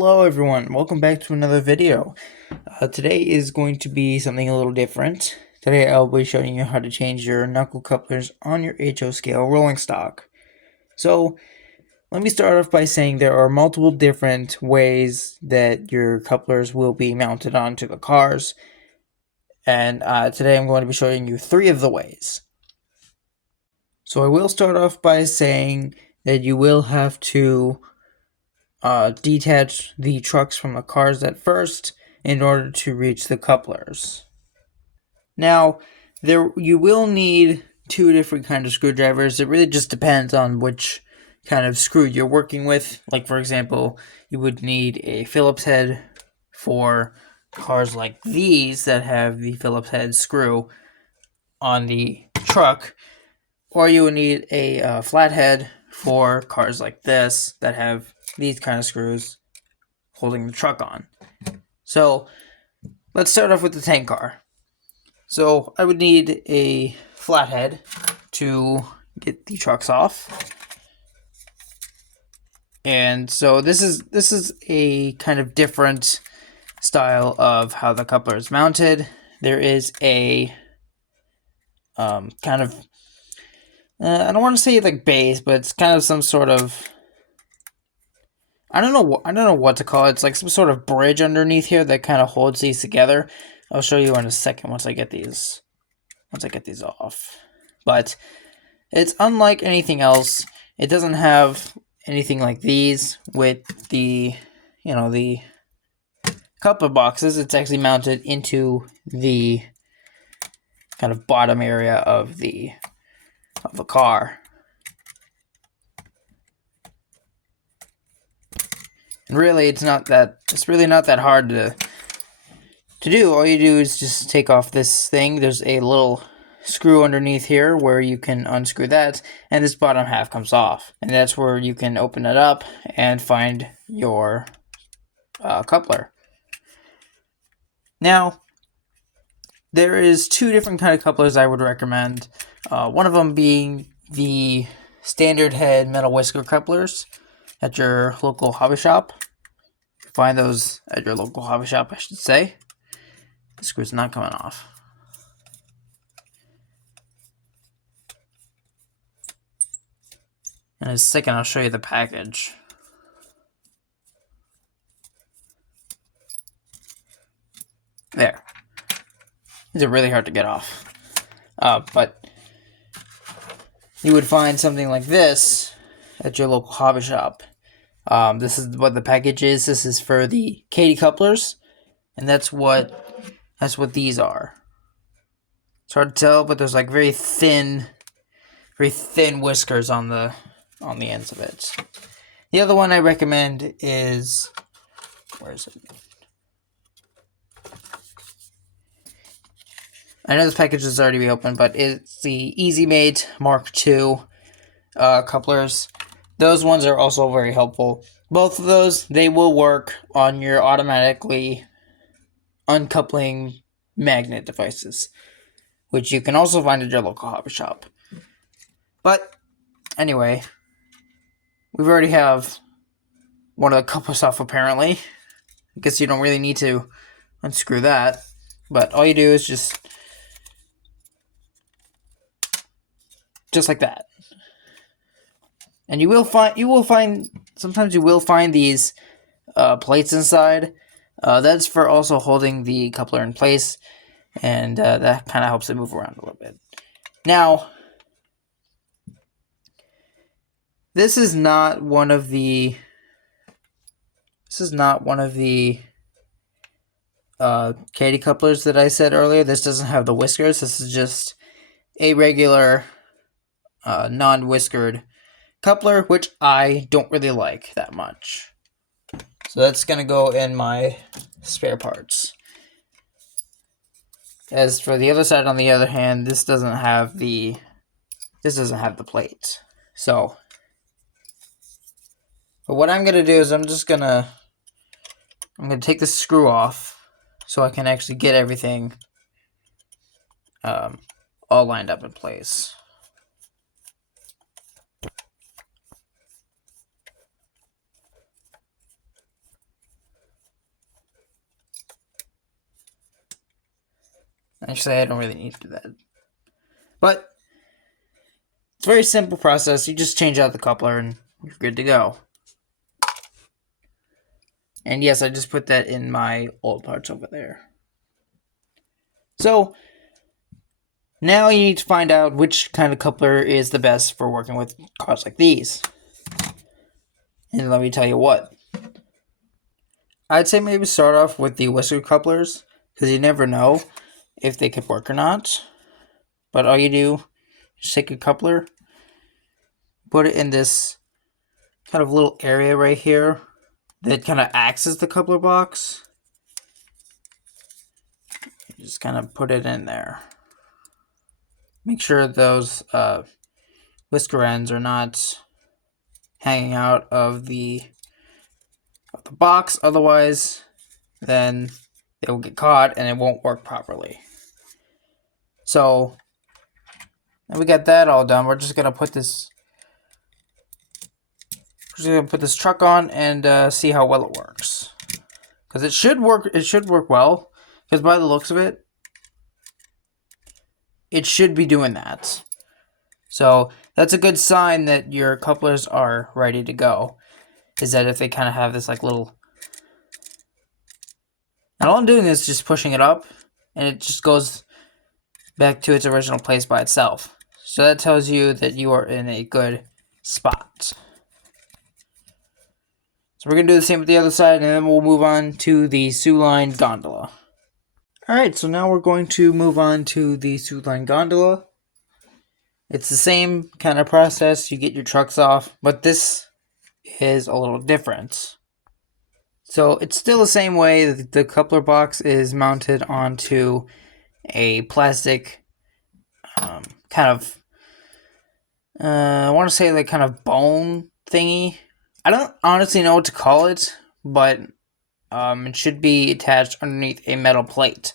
Hello everyone, welcome back to another video. Today is going to be something a little different. Today I'll be showing you how to change your knuckle couplers on your HO scale rolling stock. So let me start off by saying there are multiple different ways that your couplers will be mounted onto the cars. And today I'm going to be showing you 3 of the ways. So I will start off by saying that you will have to detach the trucks from the cars at first in order to reach the couplers. Now, you will need 2 different kinds of screwdrivers. It really just depends on which kind of screw you're working with. Like, for example, you would need a Phillips head for cars like these that have the Phillips head screw on the truck, or you would need a flathead for cars like this that have these kind of screws holding the truck on. So let's start off with the tank car. So I would need a flathead to get the trucks off. And so this is a kind of different style of how the coupler is mounted. There is a kind of I don't want to say like base, but it's kind of some sort of I don't know what to call it. It's like some sort of bridge underneath here that kind of holds these together. I'll show you in a second once I get these off. But it's unlike anything else. It doesn't have anything like these with the the coupler boxes. It's actually mounted into the kind of bottom area of the car. And really, it's really not that hard to do. All you do is just take off this thing. There's a little screw underneath here where you can unscrew that, and this bottom half comes off. And that's where you can open it up and find your coupler. Now, there is 2 different kind of couplers I would recommend. One of them being the standard head metal whisker couplers at your local hobby shop. You find those at your local hobby shop, I should say. The screw's not coming off. In a second, I'll show you the package. There. These are really hard to get off. But you would find something like this at your local hobby shop. This is what the package is. This is for the Katy couplers, and that's what these are. It's hard to tell, but there's like very thin whiskers on the ends of it. The other one I recommend is, where is it? I know this package is already open, but it's the Easy Mate Mark II couplers. Those ones are also very helpful. Both of those, they will work on your automatically uncoupling magnet devices, which you can also find at your local hobby shop. But anyway, we already have one of the couplers off apparently. I guess you don't really need to unscrew that, but all you do is just like that. And you will find sometimes you will find these plates inside. That's for also holding the coupler in place, and that kind of helps it move around a little bit. Now, this is not one of the Katy couplers that I said earlier. This doesn't have the whiskers. This is just a regular non-whiskered coupler, which I don't really like that much. So that's gonna go in my spare parts. As for the other side, on the other hand, this doesn't have the plate. So, but what I'm gonna do is I'm gonna take the screw off so I can actually get everything all lined up in place. Actually, I don't really need to do that. But it's a very simple process. You just change out the coupler and you're good to go. And yes, I just put that in my old parts over there. So now you need to find out which kind of coupler is the best for working with cars like these. And let me tell you what. I'd say maybe start off with the whisker couplers, because you never know if they could work or not. But all you do is take a coupler, put it in this kind of little area right here that kind of acts as the coupler box. You just kind of put it in there. Make sure those whisker ends are not hanging out of the box, otherwise then they will get caught and it won't work properly. So now we got that all done. We're just gonna put this truck on and see how well it works, because it should work. It should work well, because by the looks of it, it should be doing that. So that's a good sign that your couplers are ready to go. Is that if they kind of have this like little, and all I'm doing is just pushing it up, and it just goes back to its original place by itself. So that tells you that you are in a good spot. So we're going to do the same with the other side, and then we'll move on to the Line gondola. Alright, so now we're going to move on to the Line gondola. It's the same kind of process. You get your trucks off, but this is a little different. So it's still the same way. The coupler box is mounted onto a plastic kind of, I want to say like kind of bone thingy. I don't honestly know what to call it, but it should be attached underneath a metal plate.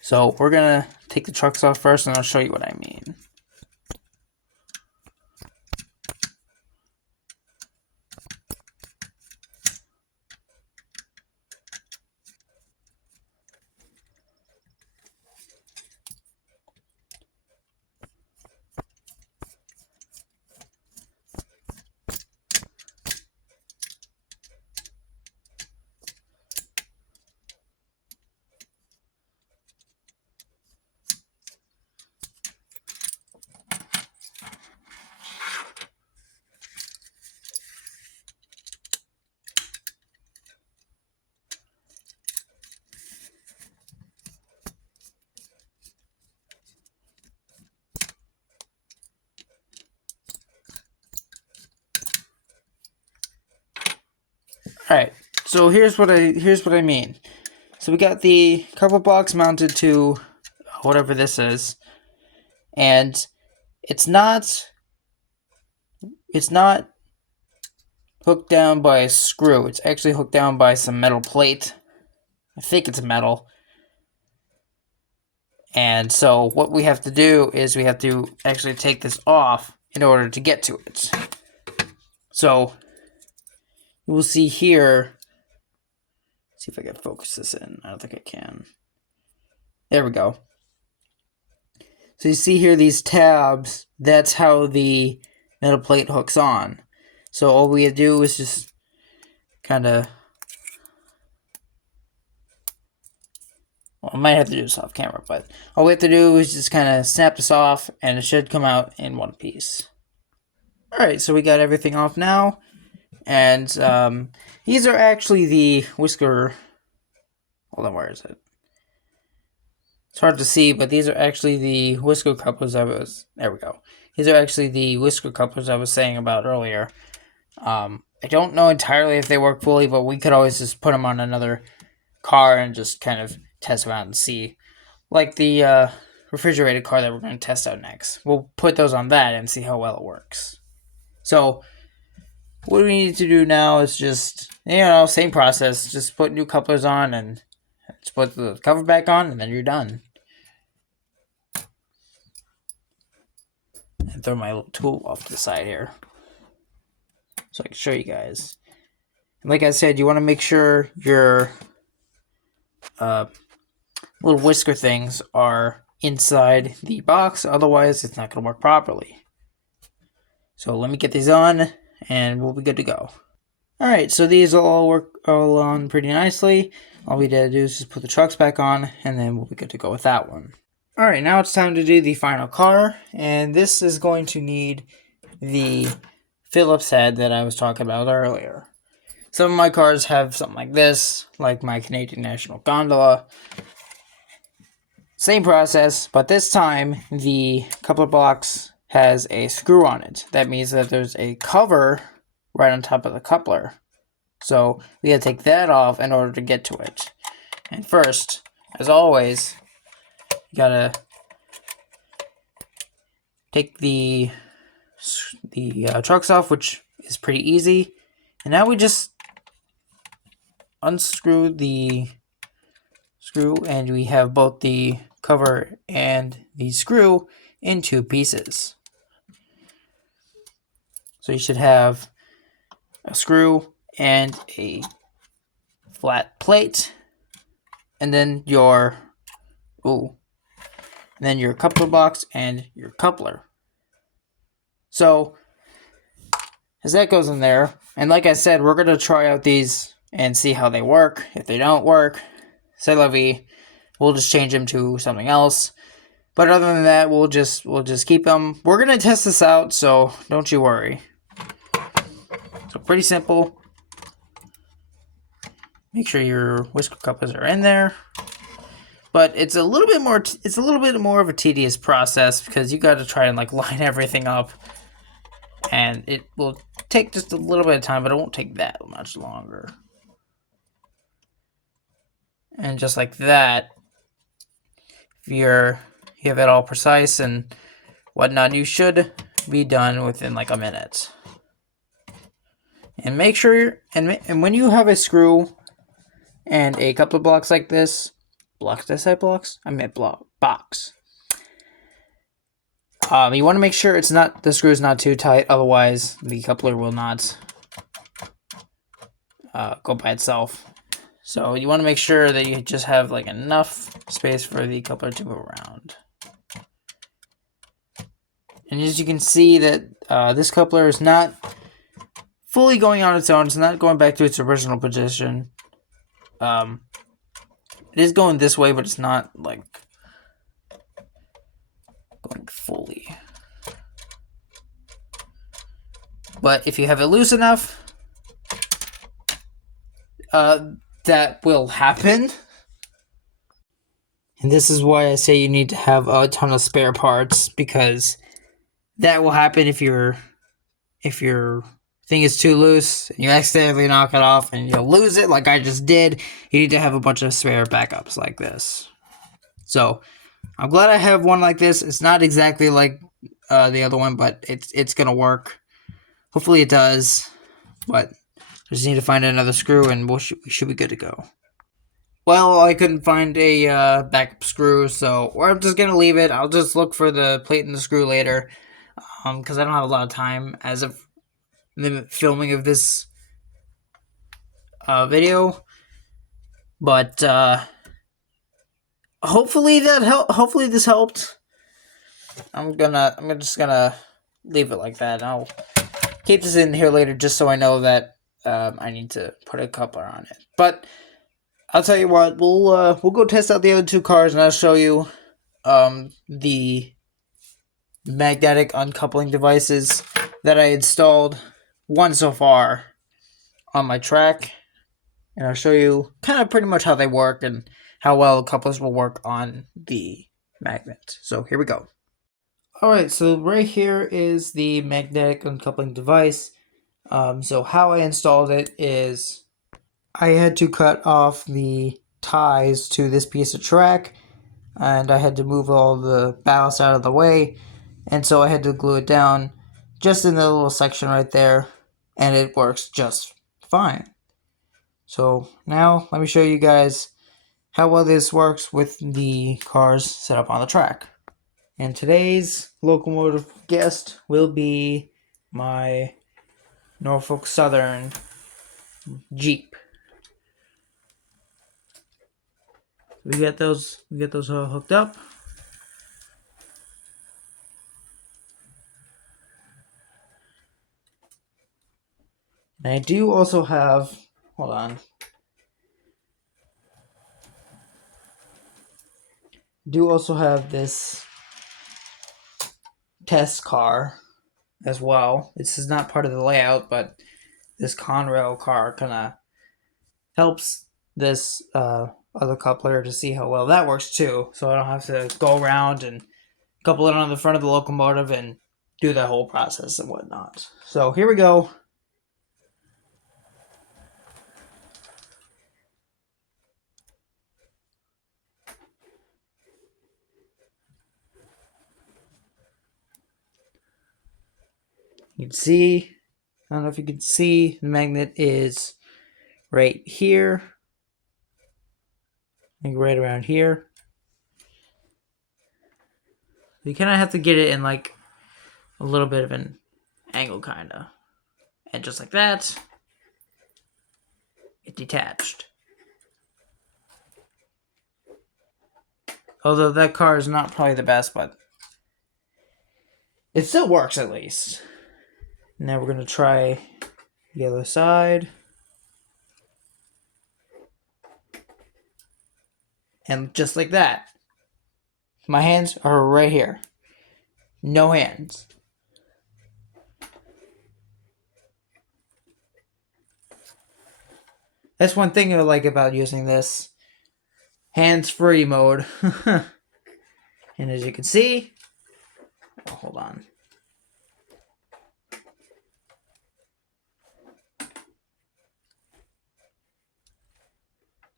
So we're going to take the trucks off first, and I'll show you what I mean. Alright, so here's what I mean. So we got the cover box mounted to whatever this is, and it's not hooked down by a screw. It's actually hooked down by some metal plate. I think it's metal. And so what we have to do is we have to actually take this off in order to get to it. So you will see here, see if I can focus this in. I don't think I can. There we go. So you see here these tabs, that's how the metal plate hooks on. So all we have to do is just kind of, well, I might have to do this off camera, but all we have to do is just kind of snap this off, and it should come out in one piece. Alright, so we got everything off now, and these are actually the whisker, hold on, where is it? It's hard to see, but these are actually the whisker couplers there we go. These are actually the whisker couplers I was saying about earlier. I don't know entirely if they work fully, but we could always just put them on another car and just kind of test them out and see. Like the refrigerated car that we're going to test out next. We'll put those on that and see how well it works. So what we need to do now is just, same process. Just put new couplers on and just put the cover back on, and then you're done. And throw my little tool off to the side here so I can show you guys. And like I said, you want to make sure your little whisker things are inside the box, otherwise it's not going to work properly. So let me get these on and we'll be good to go. Alright, so these all work all on pretty nicely. All we did to do is just put the trucks back on and then we'll be good to go with that one. Alright, now it's time to do the final car, and this is going to need the Phillips head that I was talking about earlier. Some of my cars have something like this, like my Canadian National Gondola. Same process, but this time the coupler box has a screw on it. That means that there's a cover right on top of the coupler. So we gotta take that off in order to get to it. And first, as always, you gotta take the trucks off, which is pretty easy. And now we just unscrew the screw, and we have both the cover and the screw in two pieces. So you should have a screw and a flat plate, and then your coupler box and your coupler. So as that goes in there, and like I said, we're gonna try out these and see how they work. If they don't work, c'est la vie. We'll just change them to something else. But other than that, we'll just keep them. We're gonna test this out, so don't you worry. So pretty simple. Make sure your whisker couplers are in there. But it's a little bit more. It's a little bit more of a tedious process because you got to try and like line everything up, and it will take just a little bit of time, but it won't take that much longer. And just like that, if you have it all precise and whatnot, you should be done within like a minute. And make sure, and when you have a screw and a couple of blocks like this, blocks, did I say blocks? I meant box. You want to make sure the screw is not too tight, otherwise the coupler will not go by itself. So you want to make sure that you just have like enough space for the coupler to move around. And as you can see that this coupler is not fully going on its own. It's not going back to its original position. It is going this way, but it's not like going fully. But if you have it loose enough, that will happen. And this is why I say you need to have a ton of spare parts, because that will happen if your thing is too loose and you accidentally knock it off and you'll lose it like I just did. You need to have a bunch of spare backups like this. So I'm glad I have one like this. It's not exactly like the other one, but it's gonna work. Hopefully it does, but I just need to find another screw and we should be good to go. Well, I couldn't find a backup screw, so I'm just gonna leave it. I'll just look for the plate and the screw later, because I don't have a lot of time as of the filming of this video. But hopefully hopefully this helped. I'm just gonna leave it like that. I'll keep this in here later just so I know that I need to put a coupler on it. But I'll tell you what, we'll go test out the other two cars and I'll show you the magnetic uncoupling devices that I installed, one so far, on my track. And I'll show you kind of pretty much how they work and how well couplers will work on the magnet. So here we go. Alright, so right here is the magnetic uncoupling device. So how I installed it is I had to cut off the ties to this piece of track, and I had to move all the ballast out of the way, and so I had to glue it down just in the little section right there, and it works just fine. So now let me show you guys how well this works with the cars set up on the track. And today's locomotive guest will be my Norfolk Southern Jeep. We get those all hooked up. And I do also have, hold on. Do also have this test car as well. This is not part of the layout, but this Conrail car kind of helps this other coupler to see how well that works too. So I don't have to go around and couple it on the front of the locomotive and do that whole process and whatnot. So here we go. You can see, I don't know if you can see, the magnet is right here. I think right around here. You kind of have to get it in like a little bit of an angle, kind of. And just like that, it detached. Although that car is not probably the best, but it still works at least. Now we're going to try the other side. And just like that, my hands are right here. No hands. That's one thing I like about using this hands-free mode. And as you can see, oh, hold on.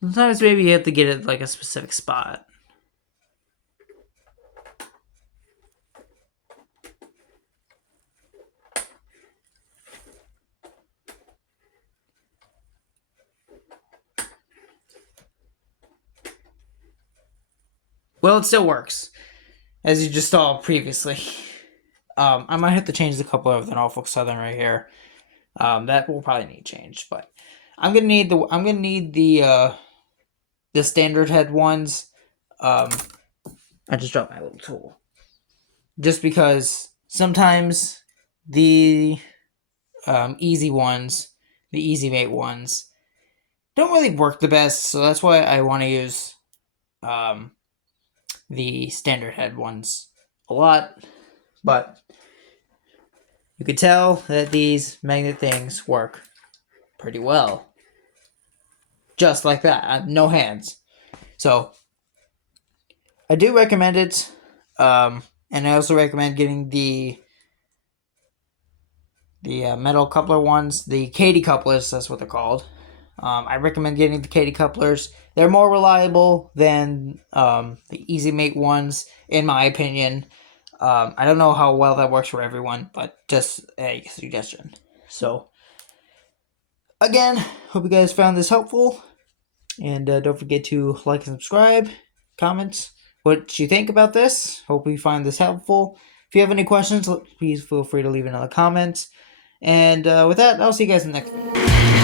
Sometimes maybe you have to get it like a specific spot. Well, it still works, as you just saw previously. I might have to change the coupler of the Norfolk Southern right here. That will probably need change, but I'm gonna need the standard head ones. I just dropped my little tool. Just because sometimes the easy ones, the Easy Mate ones, don't really work the best, so that's why I want to use the standard head ones a lot. But you can tell that these magnet things work pretty well. Just like that, no hands. So I do recommend it, and I also recommend getting the metal coupler ones, the Katy couplers, that's what they're called. I recommend getting the Katy couplers. They're more reliable than the Easy Mate ones, in my opinion. I don't know how well that works for everyone, but just a suggestion. So, again, hope you guys found this helpful. And don't forget to like and subscribe, comment what you think about this. Hope you find this helpful. If you have any questions, please feel free to leave another comment. And with that, I'll see you guys in the next video.